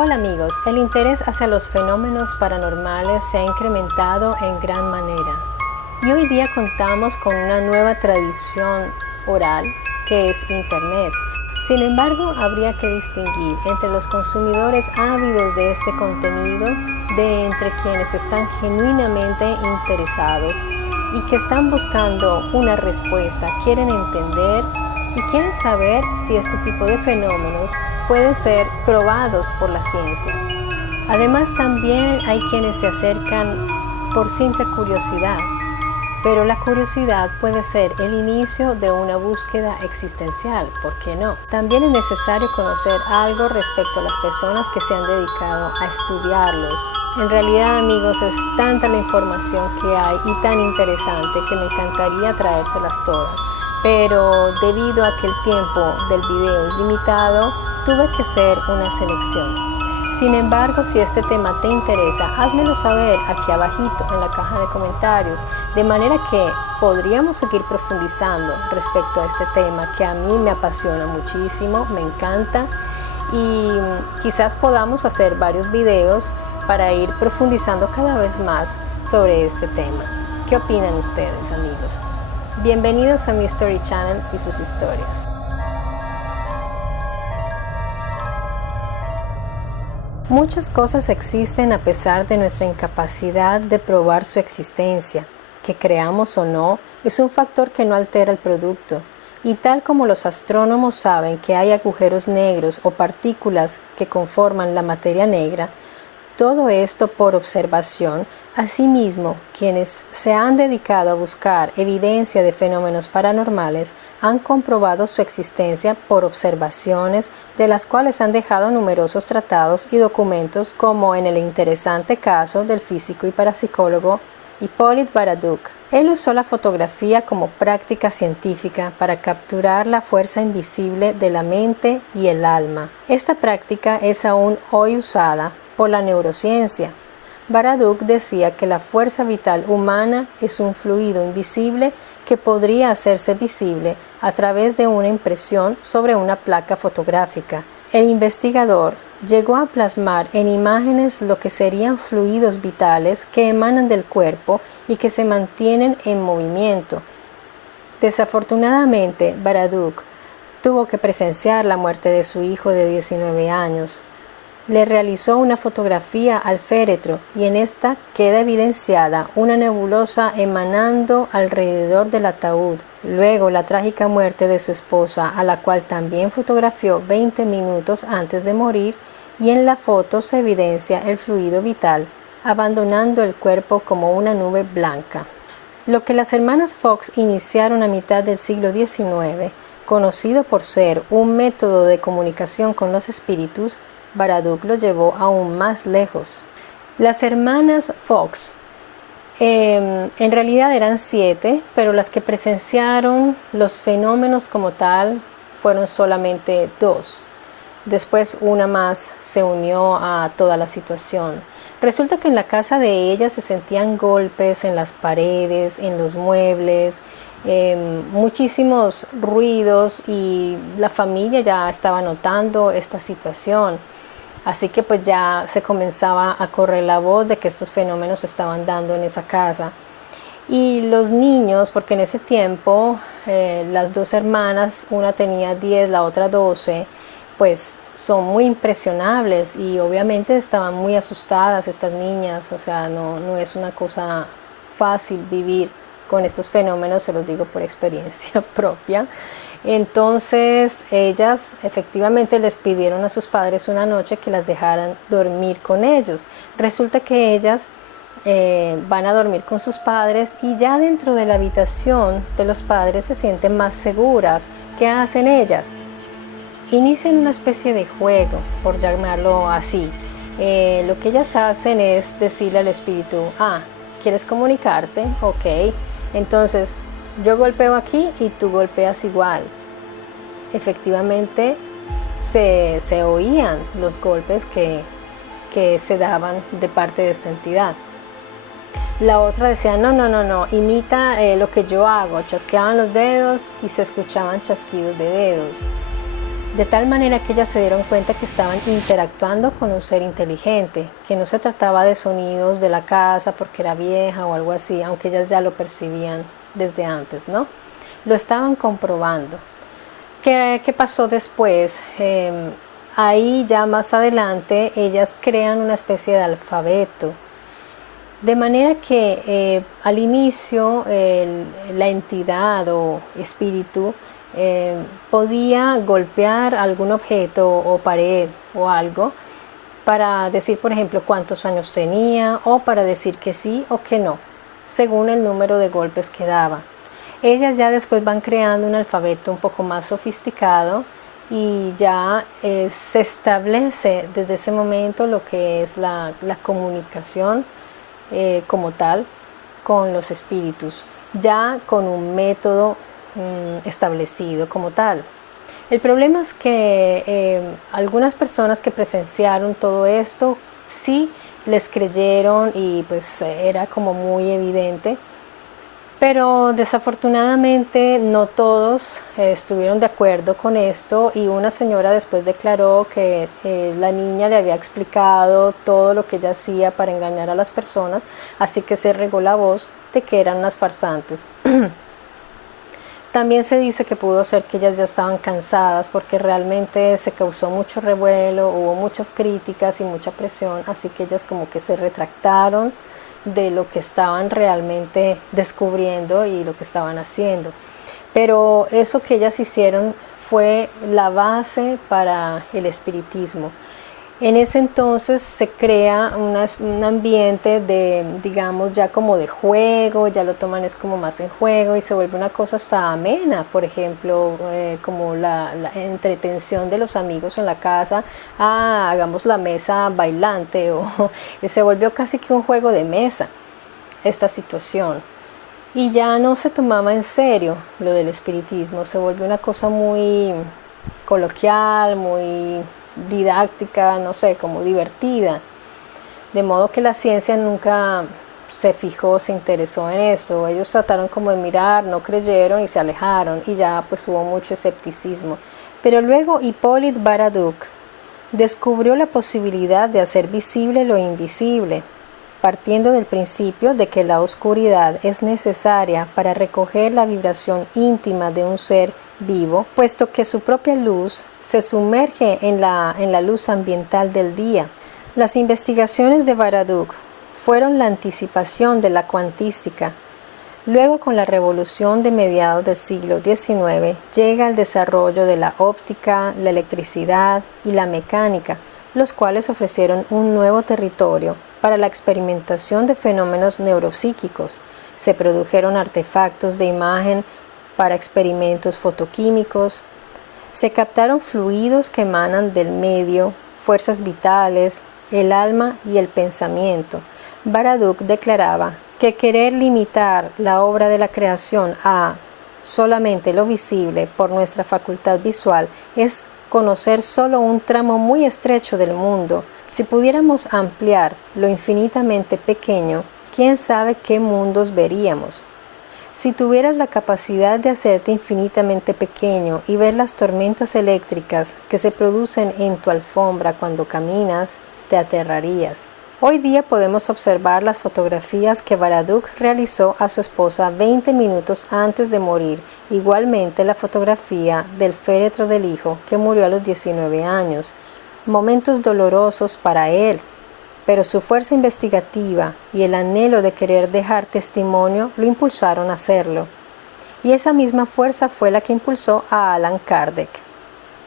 Hola amigos, el interés hacia los fenómenos paranormales se ha incrementado en gran manera y hoy día contamos con una nueva tradición oral que es Internet. Sin embargo, habría que distinguir entre los consumidores ávidos de este contenido de entre quienes están genuinamente interesados y que están buscando una respuesta, quieren entender y quieren saber si este tipo de fenómenos pueden ser probados por la ciencia. Además, también hay quienes se acercan por simple curiosidad, pero la curiosidad puede ser el inicio de una búsqueda existencial, ¿por qué no? También es necesario conocer algo respecto a las personas que se han dedicado a estudiarlos. En realidad, amigos, es tanta la información que hay y tan interesante que me encantaría traérselas todas, pero debido a que el tiempo del video es limitado, tuve que hacer una selección. Sin embargo, si este tema te interesa, házmelo saber aquí abajito en la caja de comentarios, de manera que podríamos seguir profundizando respecto a este tema que a mí me apasiona muchísimo, me encanta, y quizás podamos hacer varios videos para ir profundizando cada vez más sobre este tema. ¿Qué opinan ustedes, amigos? Bienvenidos a mi Story Channel y sus historias. Muchas cosas existen a pesar de nuestra incapacidad de probar su existencia. Que creamos o no, es un factor que no altera el producto. Y tal como los astrónomos saben que hay agujeros negros o partículas que conforman la materia negra, todo esto por observación. Asimismo, quienes se han dedicado a buscar evidencia de fenómenos paranormales han comprobado su existencia por observaciones, de las cuales han dejado numerosos tratados y documentos, como en el interesante caso del físico y parapsicólogo Hippolyte Baraduc. Él usó la fotografía como práctica científica para capturar la fuerza invisible de la mente y el alma. Esta práctica es aún hoy usada por la neurociencia. Baraduc decía que la fuerza vital humana es un fluido invisible que podría hacerse visible a través de una impresión sobre una placa fotográfica. El investigador llegó a plasmar en imágenes lo que serían fluidos vitales que emanan del cuerpo y que se mantienen en movimiento. Desafortunadamente, Baraduc tuvo que presenciar la muerte de su hijo de 19 años. Le realizó una fotografía al féretro y en esta queda evidenciada una nebulosa emanando alrededor del ataúd. Luego la trágica muerte de su esposa, a la cual también fotografió 20 minutos antes de morir, y en la foto se evidencia el fluido vital, abandonando el cuerpo como una nube blanca. Lo que las hermanas Fox iniciaron a mitad del siglo XIX, conocido por ser un método de comunicación con los espíritus, Baraduc lo llevó aún más lejos. Las hermanas Fox en realidad eran 7, pero las que presenciaron los fenómenos como tal fueron solamente 2. Después una más se unió a toda la situación. Resulta que en la casa de ellas se sentían golpes en las paredes, en los muebles, muchísimos ruidos, y la familia ya estaba notando esta situación. Así que pues ya se comenzaba a correr la voz de que estos fenómenos se estaban dando en esa casa. Y los niños, porque en ese tiempo las 2 hermanas, una tenía 10, la otra 12, pues son muy impresionables y obviamente estaban muy asustadas estas niñas. O sea, no es una cosa fácil vivir con estos fenómenos, se los digo por experiencia propia. Entonces ellas efectivamente les pidieron a sus padres una noche que las dejaran dormir con ellos. Resulta que ellas van a dormir con sus padres y ya dentro de la habitación de los padres se sienten más seguras. ¿Qué hacen ellas? Inician una especie de juego, por llamarlo así. Lo que ellas hacen es decirle al espíritu: ¿quieres comunicarte? Ok, entonces yo golpeo aquí y tú golpeas igual. Efectivamente se oían los golpes que se daban de parte de esta entidad. La otra decía: no, imita lo que yo hago. Chasqueaban los dedos y se escuchaban chasquidos de dedos. de tal manera que ellas se dieron cuenta que estaban interactuando con un ser inteligente, que no se trataba de sonidos de la casa porque era vieja o algo así, aunque ellas ya lo percibían desde antes, ¿no? Lo estaban comprobando. ¿Qué pasó después? Ahí ya más adelante ellas crean una especie de alfabeto, de manera que al inicio la entidad o espíritu podía golpear algún objeto o pared o algo para decir, por ejemplo, cuántos años tenía, o para decir que sí o que no, según el número de golpes que daba. Ellas ya después van creando un alfabeto un poco más sofisticado y ya se establece desde ese momento lo que es la comunicación como tal con los espíritus, ya con un método establecido como tal. El problema es que algunas personas que presenciaron todo esto sí les creyeron y pues era como muy evidente, pero desafortunadamente no todos estuvieron de acuerdo con esto, y una señora después declaró que la niña le había explicado todo lo que ella hacía para engañar a las personas, así que se regó la voz de que eran unas farsantes. También se dice que pudo ser que ellas ya estaban cansadas porque realmente se causó mucho revuelo, hubo muchas críticas y mucha presión, así que ellas como que se retractaron de lo que estaban realmente descubriendo y lo que estaban haciendo. Pero eso que ellas hicieron fue la base para el espiritismo. En ese entonces se crea un ambiente de, digamos, ya como de juego, ya lo toman es como más en juego y se vuelve una cosa hasta amena, por ejemplo, como la entretención de los amigos en la casa, hagamos la mesa bailante, o se volvió casi que un juego de mesa esta situación. Y ya no se tomaba en serio lo del espiritismo, se volvió una cosa muy coloquial, muy didáctica, no sé, como divertida, de modo que la ciencia nunca se fijó, se interesó en esto. Ellos trataron como de mirar, no creyeron y se alejaron, y ya pues hubo mucho escepticismo. Pero luego Hippolyte Baraduc descubrió la posibilidad de hacer visible lo invisible, partiendo del principio de que la oscuridad es necesaria para recoger la vibración íntima de un ser vivo, puesto que su propia luz se sumerge en la luz ambiental del día. Las investigaciones de Baraduc fueron la anticipación de la cuantística. Luego, con la revolución de mediados del siglo XIX, llega el desarrollo de la óptica, la electricidad y la mecánica, los cuales ofrecieron un nuevo territorio para la experimentación de fenómenos neuropsíquicos. Se produjeron artefactos de imagen para experimentos fotoquímicos, se captaron fluidos que emanan del medio, fuerzas vitales, el alma y el pensamiento. Baraduc declaraba que querer limitar la obra de la creación a solamente lo visible por nuestra facultad visual es conocer solo un tramo muy estrecho del mundo. Si pudiéramos ampliar lo infinitamente pequeño, ¿quién sabe qué mundos veríamos? Si tuvieras la capacidad de hacerte infinitamente pequeño y ver las tormentas eléctricas que se producen en tu alfombra cuando caminas, te aterrarías. Hoy día podemos observar las fotografías que Baraduc realizó a su esposa 20 minutos antes de morir, igualmente la fotografía del féretro del hijo que murió a los 19 años. Momentos dolorosos para él, pero su fuerza investigativa y el anhelo de querer dejar testimonio lo impulsaron a hacerlo. Y esa misma fuerza fue la que impulsó a Allan Kardec.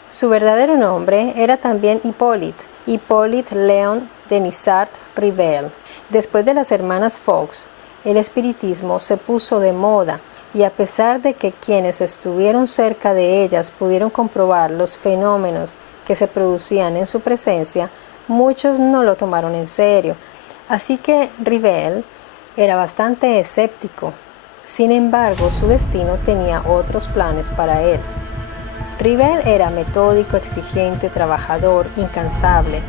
Su verdadero nombre era también Hippolyte Léon Denisart-Rivelle. Después de las hermanas Fox, el espiritismo se puso de moda, y a pesar de que quienes estuvieron cerca de ellas pudieron comprobar los fenómenos que se producían en su presencia, muchos no lo tomaron en serio. Así que Rivelle era bastante escéptico. Sin embargo, su destino tenía otros planes para él. Rivelle era metódico, exigente, trabajador, incansable.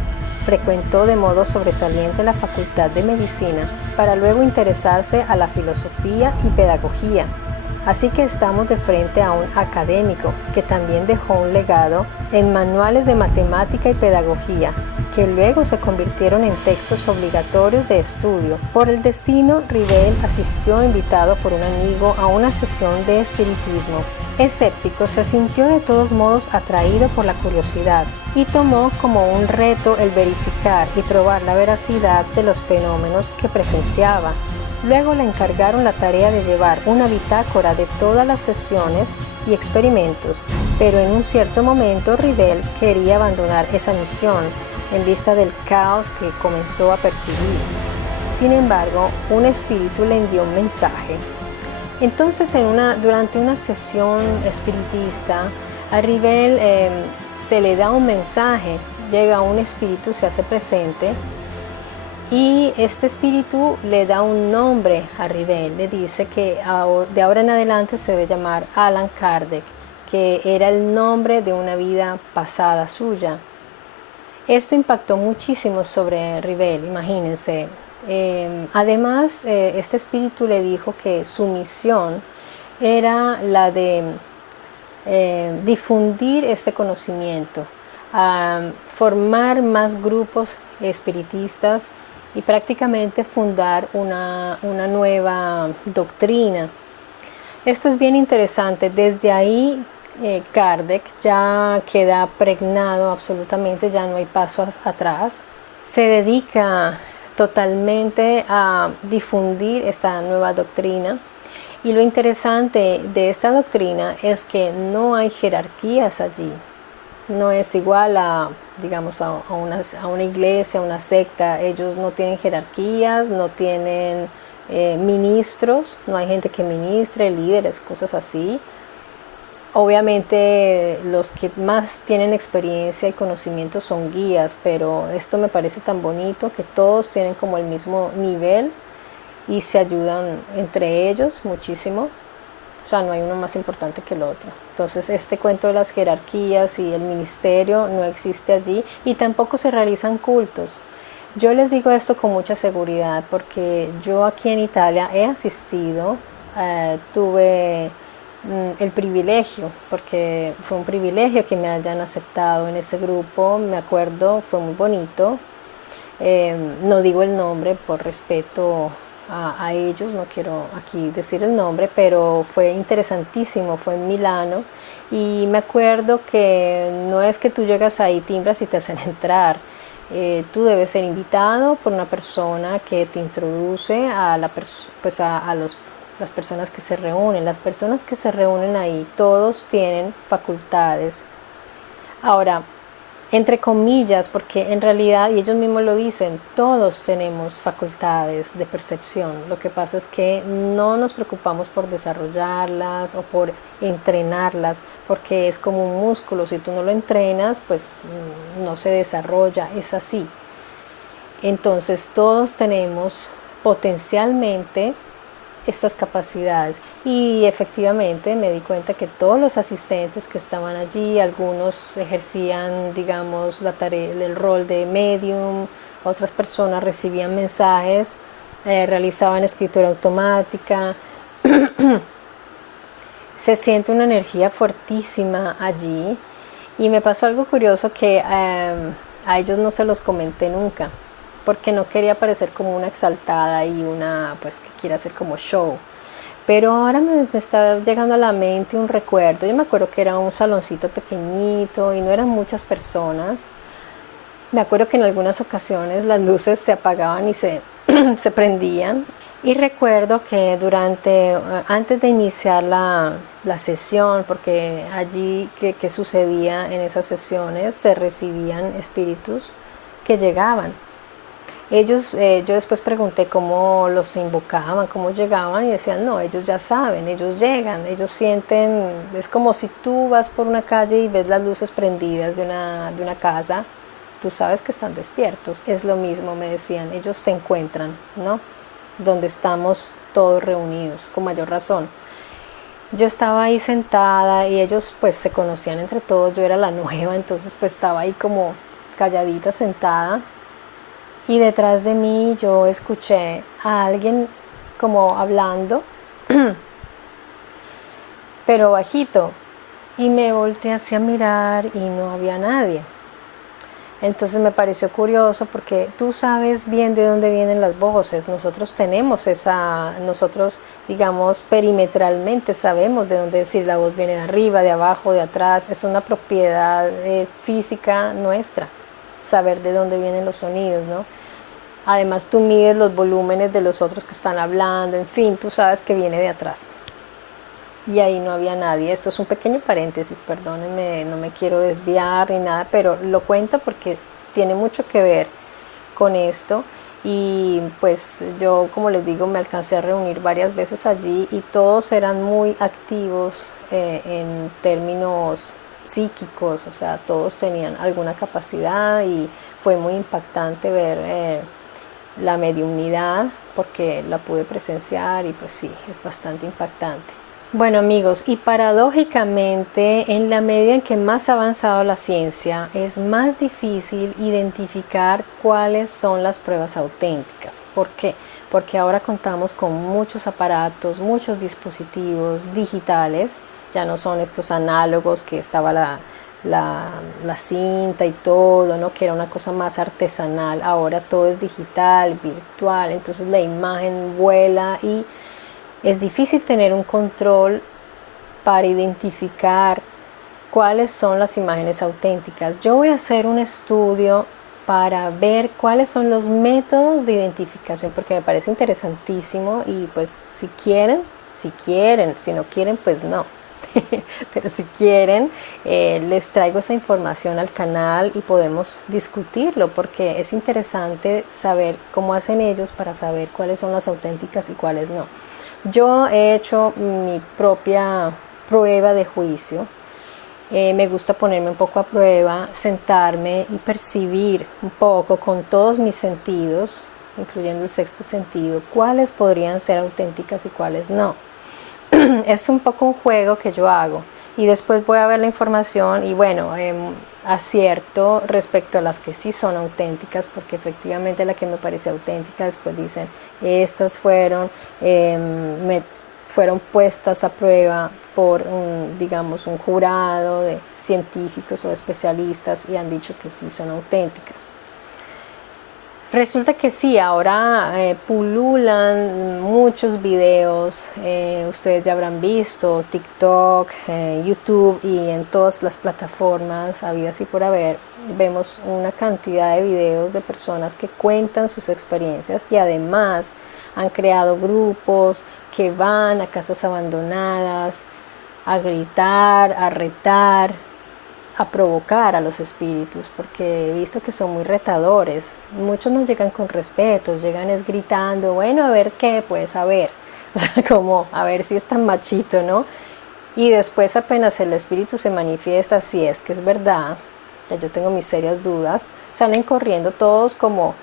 Frecuentó de modo sobresaliente la Facultad de Medicina para luego interesarse a la filosofía y pedagogía. Así que estamos de frente a un académico que también dejó un legado en manuales de matemática y pedagogía, que luego se convirtieron en textos obligatorios de estudio. Por el destino, Rivel asistió invitado por un amigo a una sesión de espiritismo. Escéptico, se sintió de todos modos atraído por la curiosidad y tomó como un reto el verificar y probar la veracidad de los fenómenos que presenciaba. Luego le encargaron la tarea de llevar una bitácora de todas las sesiones y experimentos, pero en un cierto momento Rivel quería abandonar esa misión en vista del caos que comenzó a percibir. Sin embargo, un espíritu le envió un mensaje. Entonces, durante una sesión espiritista, a Rivel se le da un mensaje, llega un espíritu, se hace presente, y este espíritu le da un nombre a Rivel, le dice que de ahora en adelante se debe llamar Allan Kardec, que era el nombre de una vida pasada suya. Esto impactó muchísimo sobre Rivel, imagínense. Además, este espíritu le dijo que su misión era la de difundir este conocimiento, formar más grupos espiritistas y prácticamente fundar una nueva doctrina. Esto es bien interesante. Desde ahí Kardec ya queda pregnado absolutamente, ya no hay paso atrás. Se dedica totalmente a difundir esta nueva doctrina. Y lo interesante de esta doctrina es que no hay jerarquías allí. No es igual a, digamos, a una iglesia, a una secta. Ellos no tienen jerarquías, no tienen ministros, no hay gente que ministre, líderes, cosas así. Obviamente los que más tienen experiencia y conocimiento son guías, pero esto me parece tan bonito que todos tienen como el mismo nivel y se ayudan entre ellos muchísimo. O sea, no hay uno más importante que el otro. Entonces este cuento de las jerarquías y el ministerio no existe allí, y tampoco se realizan cultos. Yo les digo esto con mucha seguridad porque yo aquí en Italia he asistido, tuve el privilegio, porque fue un privilegio que me hayan aceptado en ese grupo. Me acuerdo, fue muy bonito. No digo el nombre por respeto a ellos, no quiero aquí decir el nombre, pero fue interesantísimo, fue en Milano, y me acuerdo que no es que tú llegas ahí, timbras y te hacen entrar. Tú debes ser invitado por una persona que te introduce a las personas que se reúnen. Las personas que se reúnen ahí, todos tienen facultades. Ahora, entre comillas, porque en realidad, y ellos mismos lo dicen, todos tenemos facultades de percepción. Lo que pasa es que no nos preocupamos por desarrollarlas o por entrenarlas, porque es como un músculo. Si tú no lo entrenas, pues no se desarrolla, es así. Entonces todos tenemos potencialmente estas capacidades, y efectivamente me di cuenta que todos los asistentes que estaban allí, algunos ejercían, digamos, el rol de medium, otras personas recibían mensajes, realizaban escritura automática. Se siente una energía fuertísima allí, y me pasó algo curioso que a ellos no se los comenté nunca, porque no quería parecer como una exaltada y una pues que quiera hacer como show. Pero ahora me está llegando a la mente un recuerdo. Yo me acuerdo que era un saloncito pequeñito y no eran muchas personas. Me acuerdo que en algunas ocasiones las luces se apagaban y se prendían. Y recuerdo que antes de iniciar la sesión, porque allí que sucedía en esas sesiones, se recibían espíritus que llegaban. Ellos, yo después pregunté cómo los invocaban, cómo llegaban, y decían, no, ellos ya saben, ellos llegan, ellos sienten, es como si tú vas por una calle y ves las luces prendidas de una casa, tú sabes que están despiertos. Es lo mismo, me decían, ellos te encuentran, ¿no? Donde estamos todos reunidos, con mayor razón. Yo estaba ahí sentada y ellos pues se conocían entre todos, yo era la nueva, entonces pues estaba ahí como calladita sentada. Y detrás de mí yo escuché a alguien como hablando pero bajito. Y me volteé hacia mirar y no había nadie. Entonces me pareció curioso porque tú sabes bien de dónde vienen las voces. Nosotros tenemos nosotros digamos perimetralmente sabemos de dónde, si la voz viene de arriba, de abajo, de atrás. Es una propiedad física nuestra, saber de dónde vienen los sonidos, ¿no? Además tú mides los volúmenes de los otros que están hablando, en fin, tú sabes que viene de atrás. Y ahí no había nadie. Esto es un pequeño paréntesis, perdónenme, no me quiero desviar ni nada, pero lo cuento porque tiene mucho que ver con esto. Y pues yo, como les digo, me alcancé a reunir varias veces allí y todos eran muy activos en términos psíquicos, o sea, todos tenían alguna capacidad y fue muy impactante ver la mediunidad porque la pude presenciar y pues sí, es bastante impactante. Bueno amigos, y paradójicamente, en la medida en que más ha avanzado la ciencia, es más difícil identificar cuáles son las pruebas auténticas. ¿Por qué? Porque ahora contamos con muchos aparatos, muchos dispositivos digitales, ya no son estos análogos que estaba la cinta y todo, ¿no? Que era una cosa más artesanal. Ahora todo es digital, virtual, entonces la imagen vuela y es difícil tener un control para identificar cuáles son las imágenes auténticas. Yo voy a hacer un estudio para ver cuáles son los métodos de identificación, porque me parece interesantísimo y pues si quieren, si no quieren, pues no. Pero si quieren, les traigo esa información al canal y podemos discutirlo, porque es interesante saber cómo hacen ellos para saber cuáles son las auténticas y cuáles no. Yo he hecho mi propia prueba de juicio. Me gusta ponerme un poco a prueba, sentarme y percibir un poco con todos mis sentidos, incluyendo el sexto sentido, cuáles podrían ser auténticas y cuáles no. Es un poco un juego que yo hago y después voy a ver la información y bueno, acierto respecto a las que sí son auténticas, porque efectivamente la que me parece auténtica después dicen estas fueron puestas a prueba por digamos un jurado de científicos o especialistas y han dicho que sí son auténticas. Resulta que sí, ahora pululan muchos videos, ustedes ya habrán visto TikTok, YouTube y en todas las plataformas habidas y por haber, vemos una cantidad de videos de personas que cuentan sus experiencias y además han creado grupos que van a casas abandonadas a gritar, a retar, a provocar a los espíritus, porque he visto que son muy retadores. Muchos no llegan con respeto, llegan es gritando, bueno, a ver qué, pues a ver, o sea, como a ver si es tan machito, ¿no? Y después apenas el espíritu se manifiesta, si es que es verdad, ya yo tengo mis serias dudas, salen corriendo todos como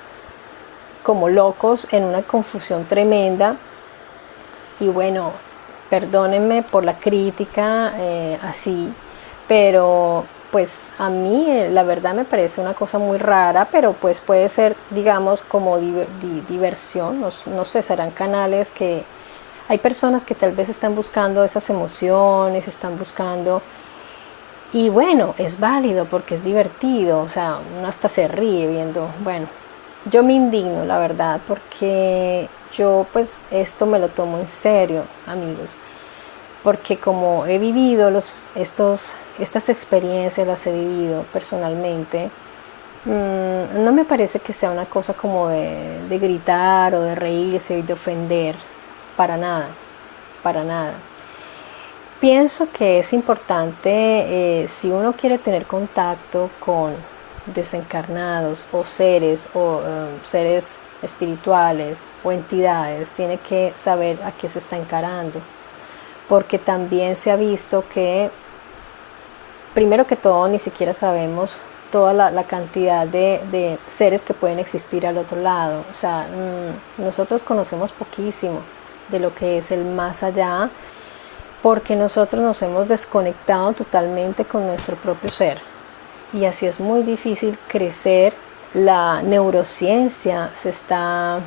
locos en una confusión tremenda. Y bueno, perdónenme por la crítica así, pero pues a mí la verdad me parece una cosa muy rara, pero pues puede ser, digamos, como diversión, no sé, serán canales que hay personas que tal vez están buscando esas emociones, están buscando, y bueno, es válido porque es divertido, o sea, uno hasta se ríe viendo, bueno, yo me indigno, la verdad, porque yo pues esto me lo tomo en serio, amigos, porque como he vivido estas experiencias, las he vivido personalmente, no me parece que sea una cosa como de gritar o de reírse y de ofender, para nada, para nada. Pienso que es importante, si uno quiere tener contacto con desencarnados o seres espirituales o entidades, tiene que saber a qué se está encarando, porque también se ha visto que, primero que todo, ni siquiera sabemos toda la cantidad de seres que pueden existir al otro lado. O sea, nosotros conocemos poquísimo de lo que es el más allá, porque nosotros nos hemos desconectado totalmente con nuestro propio ser. Y así es muy difícil crecer. La neurociencia se está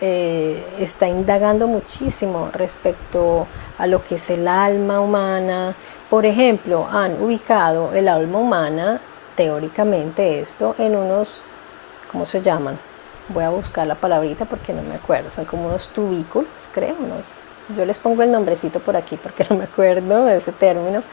está indagando muchísimo respecto a lo que es el alma humana. Por ejemplo, han ubicado el alma humana, teóricamente esto, en unos, ¿cómo se llaman? Voy a buscar la palabrita porque no me acuerdo, son como unos tubículos, creo, yo les pongo el nombrecito por aquí porque no me acuerdo de ese término,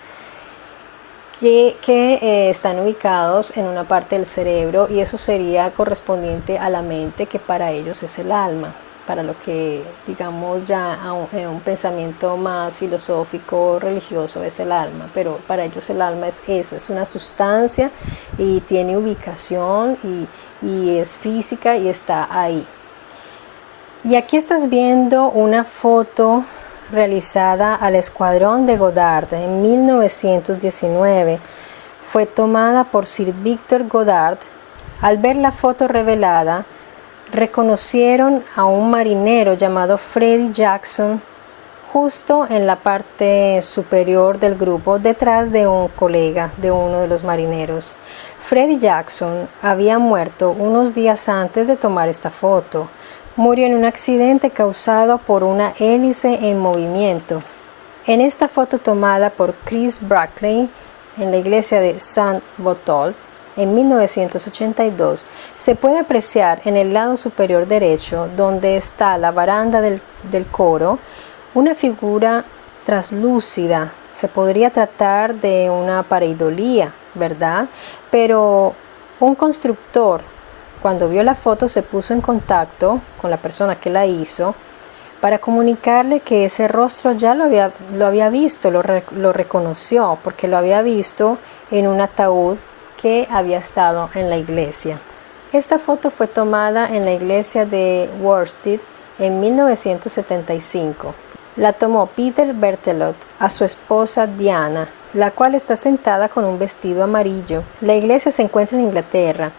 que están ubicados en una parte del cerebro, y eso sería correspondiente a la mente, que para ellos es el alma. Para lo que digamos ya a un pensamiento más filosófico, religioso, es el alma, pero para ellos el alma es eso, es una sustancia y tiene ubicación y es física y está ahí. Y aquí estás viendo una foto realizada al Escuadrón de Goddard en 1919. Fue tomada por Sir Victor Goddard. Al ver la foto revelada, reconocieron a un marinero llamado Freddie Jackson justo en la parte superior del grupo, detrás de un colega de uno de los marineros. Freddie Jackson había muerto unos días antes de tomar esta foto. Murió en un accidente causado por una hélice en movimiento. En esta foto tomada por Chris Brackley en la iglesia de Saint Botolph en 1982, se puede apreciar en el lado superior derecho, donde está la baranda del coro, una figura traslúcida. Se podría tratar de una pareidolía, ¿verdad? Pero un constructor, cuando vio la foto, se puso en contacto con la persona que la hizo para comunicarle que ese rostro ya lo había visto, lo reconoció, porque lo había visto en un ataúd que había estado en la iglesia. Esta foto fue tomada en la iglesia de Worstead en 1975. La tomó Peter Berthelot a su esposa Diana, la cual está sentada con un vestido amarillo. La iglesia se encuentra en Inglaterra.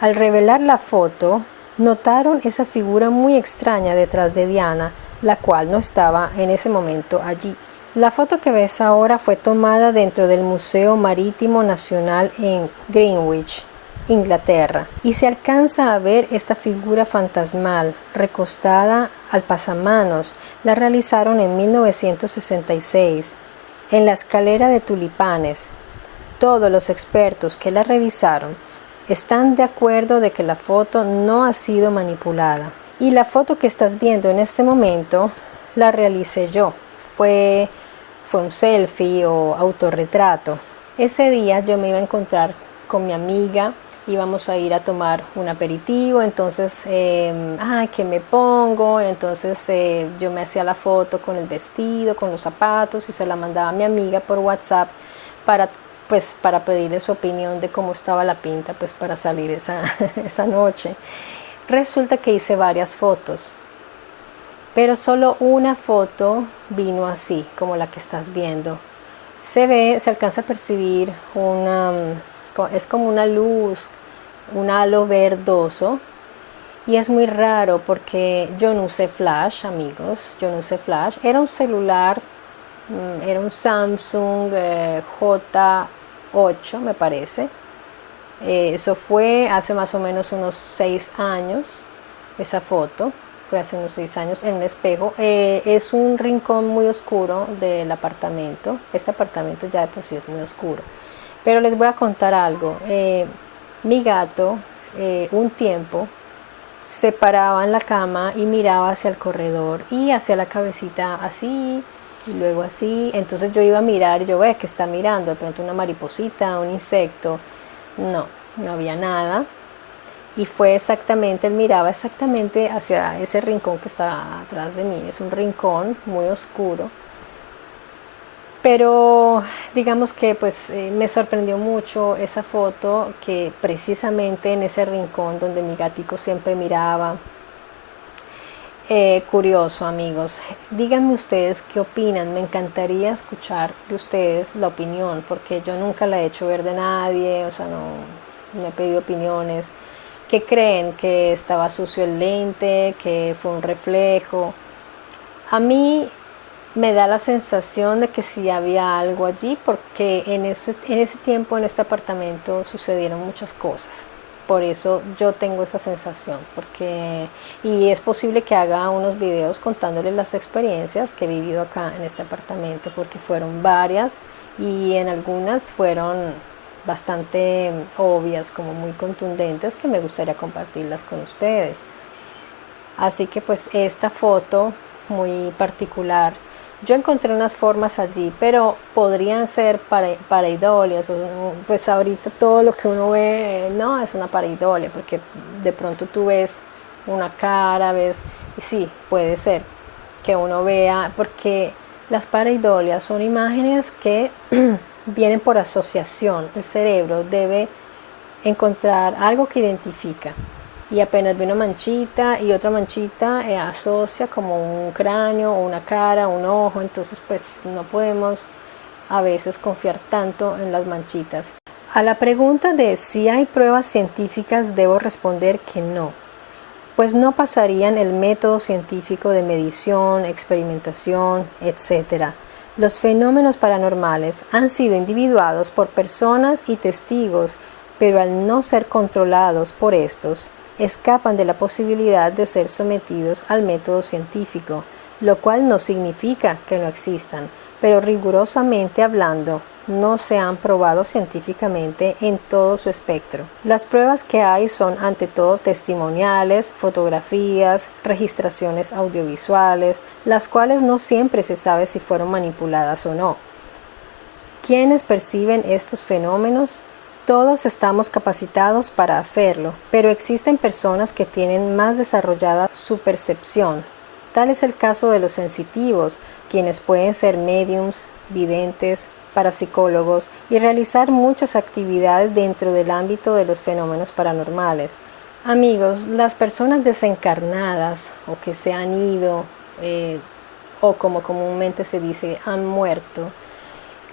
Al revelar la foto, notaron esa figura muy extraña detrás de Diana, la cual no estaba en ese momento allí. La foto que ves ahora fue tomada dentro del Museo Marítimo Nacional en Greenwich, Inglaterra, y se alcanza a ver esta figura fantasmal recostada al pasamanos. La realizaron en 1966 en la escalera de Tulipanes. Todos los expertos que la revisaron están de acuerdo de que la foto no ha sido manipulada. Y la foto que estás viendo en este momento la realicé yo. Fue un selfie o autorretrato. Ese día yo me iba a encontrar con mi amiga, íbamos a ir a tomar un aperitivo, entonces, ¿qué me pongo? Entonces yo me hacía la foto con el vestido, con los zapatos, y se la mandaba a mi amiga por WhatsApp para pedirle su opinión de cómo estaba la pinta, pues para salir esa noche. Resulta que hice varias fotos, pero solo una foto vino así, como la que estás viendo. Se alcanza a percibir es como una luz, un halo verdoso, y es muy raro porque yo no usé flash, amigos, yo no usé flash. Era un celular, era un Samsung J8, me parece. Eso fue hace más o menos unos 6 años, esa foto. Fue hace unos 6 años en un espejo. Es un rincón muy oscuro del apartamento. Este apartamento ya de por sí es muy oscuro. Pero les voy a contar algo. Mi gato, un tiempo, se paraba en la cama y miraba hacia el corredor y hacía la cabecita así y luego así. Entonces yo iba a mirar y yo veo que está mirando de pronto una mariposita, un insecto. No había nada. Y fue exactamente, él miraba exactamente hacia ese rincón que está atrás de mí. Es un rincón muy oscuro. Pero digamos que me sorprendió mucho esa foto, que precisamente en ese rincón donde mi gatico siempre miraba. Curioso, amigos. Díganme ustedes qué opinan. Me encantaría escuchar de ustedes la opinión, porque yo nunca la he hecho ver de nadie, o sea, no he pedido opiniones. ¿Qué creen? ¿Que estaba sucio el lente? ¿Que fue un reflejo? A mí me da la sensación de que sí había algo allí, porque en ese tiempo en este apartamento sucedieron muchas cosas. por eso yo tengo esa sensación, y es posible que haga unos videos contándoles las experiencias que he vivido acá en este apartamento, porque fueron varias y en algunas fueron bastante obvias, como muy contundentes, que me gustaría compartirlas con ustedes. Así que pues esta foto muy particular, yo encontré unas formas allí, pero podrían ser pareidolias. Pues ahorita todo lo que uno ve no es una pareidolia, porque de pronto tú ves una cara, y sí, puede ser que uno vea, porque las pareidolias son imágenes que vienen por asociación. El cerebro debe encontrar algo que identifica, y apenas ve una manchita y otra manchita, asocia como un cráneo o una cara, un ojo. Entonces pues no podemos a veces confiar tanto en las manchitas. A la pregunta de si hay pruebas científicas debo responder que no, pues no pasarían el método científico de medición, experimentación, etc. Los fenómenos paranormales han sido individuados por personas y testigos, pero al no ser controlados por estos, escapan de la posibilidad de ser sometidos al método científico, lo cual no significa que no existan, pero rigurosamente hablando, no se han probado científicamente en todo su espectro. Las pruebas que hay son ante todo testimoniales, fotografías, registraciones audiovisuales, las cuales no siempre se sabe si fueron manipuladas o no. ¿Quiénes perciben estos fenómenos? Todos estamos capacitados para hacerlo, pero existen personas que tienen más desarrollada su percepción. Tal es el caso de los sensitivos, quienes pueden ser médiums, videntes, parapsicólogos y realizar muchas actividades dentro del ámbito de los fenómenos paranormales. Amigos, las personas desencarnadas o que se han ido, o como comúnmente se dice, han muerto,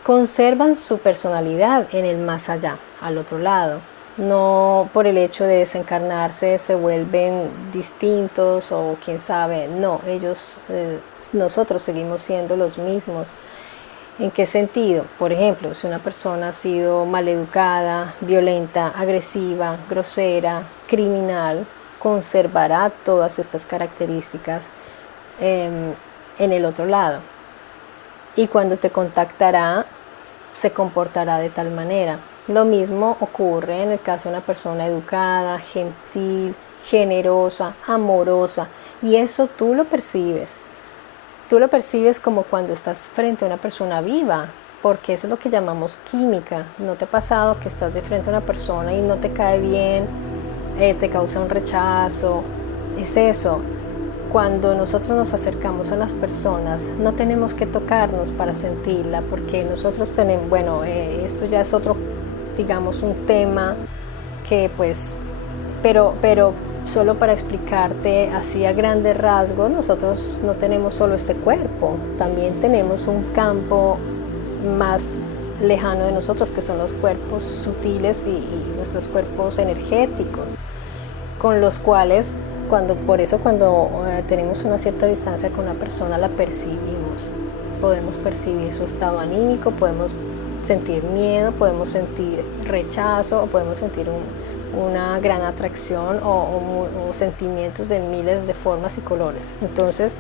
conservan su personalidad en el más allá, al otro lado. No por el hecho de desencarnarse se vuelven distintos o quién sabe, no, nosotros seguimos siendo los mismos. ¿En qué sentido? Por ejemplo, si una persona ha sido maleducada, violenta, agresiva, grosera, criminal, conservará todas estas características en el otro lado. Y cuando te contactará, se comportará de tal manera. Lo mismo ocurre en el caso de una persona educada, gentil, generosa, amorosa, y eso tú lo percibes. Tú lo percibes como cuando estás frente a una persona viva, porque eso es lo que llamamos química. ¿No te ha pasado que estás de frente a una persona y no te cae bien, te causa un rechazo? Es eso. Cuando nosotros nos acercamos a las personas, no tenemos que tocarnos para sentirla, porque nosotros tenemos, esto ya es otro, digamos, un tema que pues, pero solo para explicarte así a grandes rasgos, nosotros no tenemos solo este cuerpo, también tenemos un campo más lejano de nosotros, que son los cuerpos sutiles y nuestros cuerpos energéticos, con los cuales cuando tenemos una cierta distancia con una persona, la percibimos. Podemos percibir su estado anímico, podemos sentir miedo, podemos sentir rechazo, o podemos sentir una gran atracción o sentimientos de miles de formas y colores. Entonces,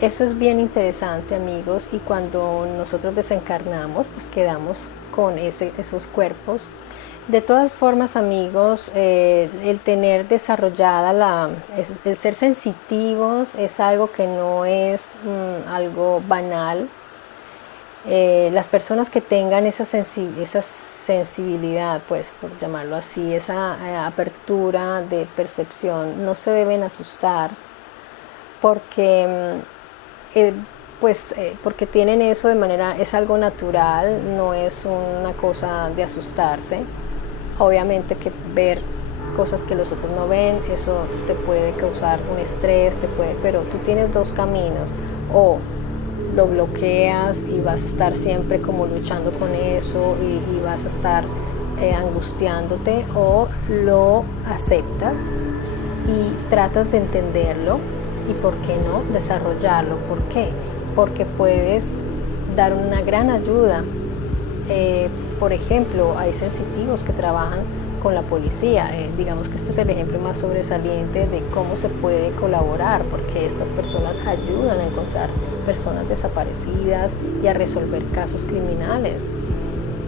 eso es bien interesante, amigos, y cuando nosotros desencarnamos, pues quedamos con esos cuerpos. De todas formas, amigos, el tener desarrollada el ser sensitivos es algo que no es algo banal. Las personas que tengan esa sensibilidad, pues por llamarlo así, esa apertura de percepción, no se deben asustar, porque porque tienen eso de manera, es algo natural, no es una cosa de asustarse. Obviamente que ver cosas que los otros no ven, eso te puede causar un estrés, pero tú tienes dos caminos: o lo bloqueas y vas a estar siempre como luchando con eso y vas a estar angustiándote, o lo aceptas y tratas de entenderlo y, ¿por qué no?, desarrollarlo. ¿Por qué? Porque puedes dar una gran ayuda. Por ejemplo, hay sensitivos que trabajan con la policía. Digamos que este es el ejemplo más sobresaliente de cómo se puede colaborar, porque estas personas ayudan a encontrar personas desaparecidas y a resolver casos criminales.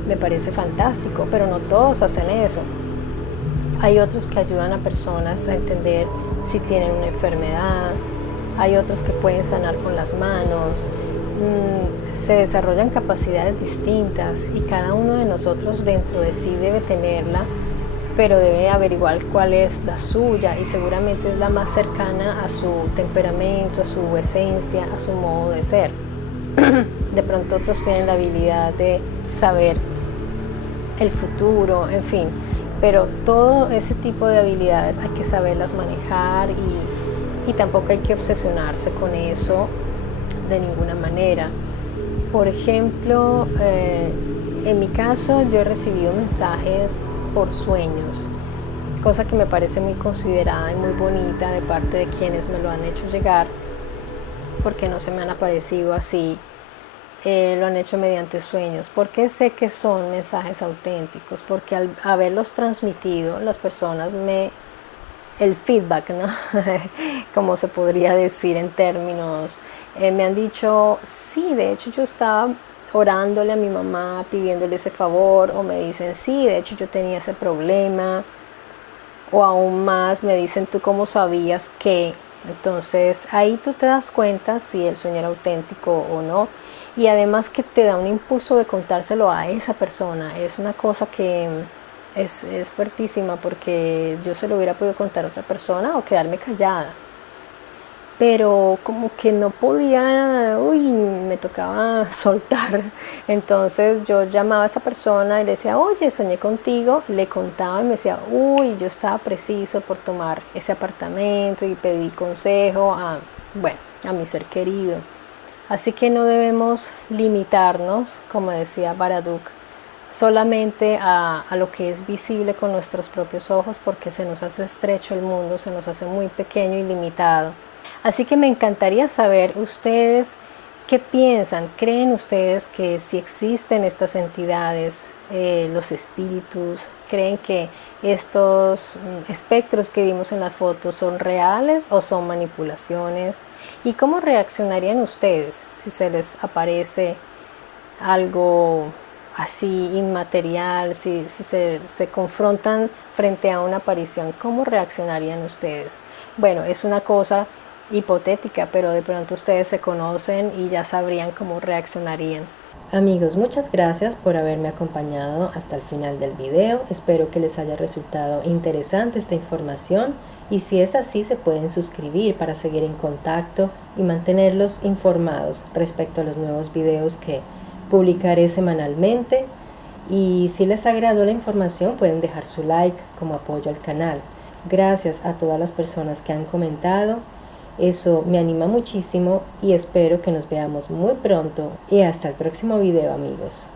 Me parece fantástico, pero no todos hacen eso. Hay otros que ayudan a personas a entender si tienen una enfermedad, hay otros que pueden sanar con las manos. Se desarrollan capacidades distintas y cada uno de nosotros dentro de sí debe tenerla, pero debe averiguar cuál es la suya y seguramente es la más cercana a su temperamento, a su esencia, a su modo de ser. De pronto otros tienen la habilidad de saber el futuro, en fin, pero todo ese tipo de habilidades hay que saberlas manejar y tampoco hay que obsesionarse con eso de ninguna manera. Por ejemplo, en mi caso yo he recibido mensajes por sueños, cosa que me parece muy considerada y muy bonita de parte de quienes me lo han hecho llegar, porque no se me han aparecido así. Lo han hecho mediante sueños. ¿Por qué sé que son mensajes auténticos? Porque al haberlos transmitido, las personas el feedback, ¿no? Como se podría decir en términos, me han dicho, sí, de hecho yo estaba orándole a mi mamá, pidiéndole ese favor, o me dicen, sí, de hecho yo tenía ese problema, o aún más me dicen, ¿tú cómo sabías que? Entonces ahí tú te das cuenta si el sueño era auténtico o no, y además que te da un impulso de contárselo a esa persona. Es una cosa que es fuertísima, porque yo se lo hubiera podido contar a otra persona o quedarme callada, pero como que no podía, me tocaba soltar. Entonces yo llamaba a esa persona y le decía, oye, soñé contigo, le contaba y me decía, yo estaba preciso por tomar ese apartamento y pedí consejo a mi ser querido. Así que no debemos limitarnos, como decía Baraduk, solamente a lo que es visible con nuestros propios ojos, porque se nos hace estrecho el mundo, se nos hace muy pequeño y limitado. Así que me encantaría saber ustedes qué piensan. ¿Creen ustedes que si existen estas entidades, los espíritus? ¿Creen que estos espectros que vimos en las fotos son reales o son manipulaciones? ¿Y cómo reaccionarían ustedes si se les aparece algo así inmaterial, si se confrontan frente a una aparición? ¿Cómo reaccionarían ustedes? Bueno, es una cosa hipotética, pero de pronto ustedes se conocen y ya sabrían cómo reaccionarían. Amigos, muchas gracias por haberme acompañado hasta el final del video. Espero que les haya resultado interesante esta información, y si es así, se pueden suscribir para seguir en contacto y mantenerlos informados respecto a los nuevos videos que publicaré semanalmente. Y si les agradó la información, pueden dejar su like como apoyo al canal. Gracias a todas las personas que han comentado. Eso me anima muchísimo y espero que nos veamos muy pronto, y hasta el próximo video, amigos.